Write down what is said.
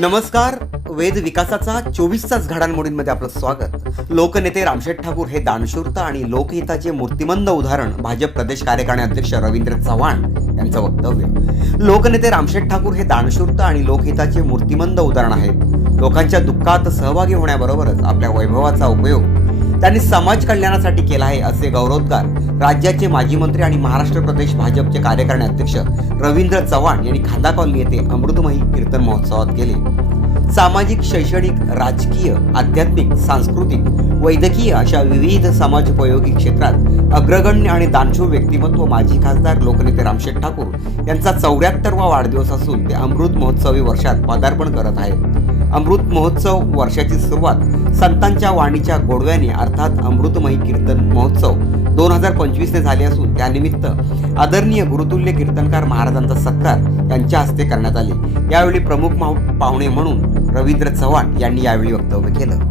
नमस्कार. वेद विकासाचा चोवीस तास घडामोडींमध्ये आपलं स्वागत. लोकनेते रामशेठ ठाकूर हे दानशूरता आणि लोकहिताचे मूर्तिमंद उदाहरण भाजप प्रदेश कार्यकारिणी अध्यक्ष रवींद्र चव्हाण यांचं वक्तव्य. लोकनेते रामशेठ ठाकूर हे दानशूरता आणि लोकहिताचे मूर्तिमंद उदाहरण आहेत. लोकांच्या दुःखात सहभागी होण्याबरोबरच आपल्या वैभवाचा उपयोग त्यांनी समाज कल्याणासाठी केला आहे असे गौरवोद्गार राज्याचे माजी मंत्री आणि महाराष्ट्र प्रदेश भाजपचे कार्यकारिणी अध्यक्ष रवींद्र चव्हाण यांनी खांदा कॉलनी येथे अमृतमयी कीर्तन महोत्सवात केले. सामाजिक शैक्षणिक राजकीय आध्यात्मिक सांस्कृतिक वैद्यकीय अशा विविध समाजोपयोगी क्षेत्रात अग्रगण्य आणि दानशूर व्यक्तिमत्व माजी खासदार लोकनेते रामशेठ ठाकूर यांचा चौऱ्याहत्तरवा वाढदिवस असून ते अमृत महोत्सवी वर्षात पदार्पण करत आहेत. अमृत महोत्सव वर्षाची सुरुवात संतांच्या वाणीच्या गोडव्याने अर्थात अमृतमयी कीर्तन महोत्सव दोन हजार पंचवीसने झाले असून त्यानिमित्त आदरणीय गुरुतुल्य कीर्तनकार महाराजांचा सत्कार यांच्या हस्ते करण्यात आले. यावेळी प्रमुख पाहुणे म्हणून रवींद्र चव्हाण यांनी यावेळी वक्तव्य केलं.